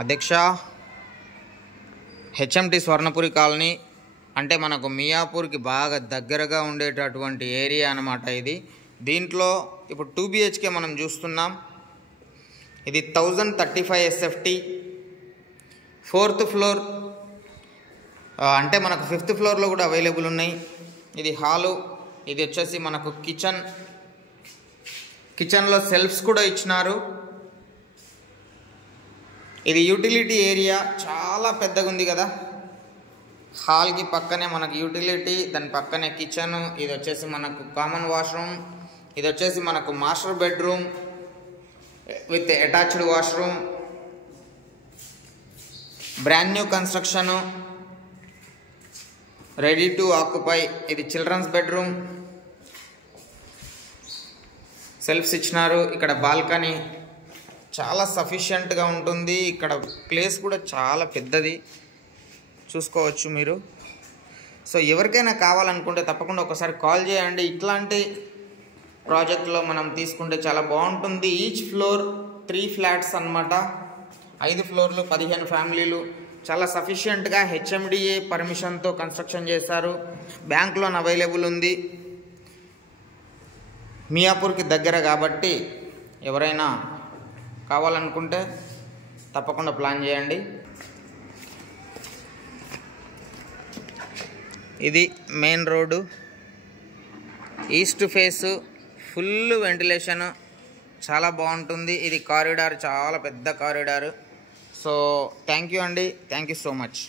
అధ్యక్ష, HMT Swarnapuri colony అంటే మనకు మియాపూర్కి బాగా దగ్గరగా ఉండేటటువంటి ఏరియా అన్నమాట ఇది. దీంట్లో ఇప్పుడు 2 BHK మనం చూస్తున్నాం. ఇది 1035 SFT, 4th ఫ్లోర్, అంటే మనకు 5th ఫ్లోర్లో కూడా అవైలబుల్ ఉన్నాయి. ఇది హాలు. ఇది వచ్చేసి మనకు కిచెన్లో సెల్ఫ్స్ కూడా ఇచ్చినారు. ఇది యూటిలిటీ ఏరియా, చాలా పెద్దగా ఉంది కదా. హాల్కి పక్కనే మనకు యూటిలిటీ, దాని పక్కనే కిచెన్. ఇది వచ్చేసి మనకు కామన్ వాష్రూమ్. ఇది వచ్చేసి మనకు master bedroom with attached washroom, brand new construction, ready to occupy. ఇది చిల్డ్రన్స్ బెడ్రూమ్, సెల్ఫ్స్ ఇచ్చినారు. ఇక్కడ బాల్కనీ చాలా సఫిషియెంట్గా ఉంటుంది. ఇక్కడ ప్లేస్ కూడా చాలా పెద్దది, చూసుకోవచ్చు మీరు. సో ఎవరికైనా కావాలనుకుంటే తప్పకుండా ఒకసారి కాల్ చేయండి. ఇట్లాంటి ప్రాజెక్ట్లో మనం తీసుకుంటే చాలా బాగుంటుంది. ఈచ్ ఫ్లోర్ 3 ఫ్లాట్స్ అన్నమాట. 5 ఫ్లోర్లు, 15 ఫ్యామిలీలు. చాలా సఫిషియెంట్గా హెచ్ఎండిఏ పర్మిషన్తో కన్స్ట్రక్షన్ చేశారు. బ్యాంక్ లోన్ అవైలబుల్ ఉంది. మియాపూర్కి దగ్గర కాబట్టి ఎవరైనా కావాలనుకుంటే తప్పకుండా ప్లాన్ చేయండి. ఇది main road, east face, full ventilation, చాలా బాగుంటుంది. ఇది కారిడార్, చాలా పెద్ద కారిడార్. సో థ్యాంక్ యూ అండి, థ్యాంక్ యూ సో మచ్.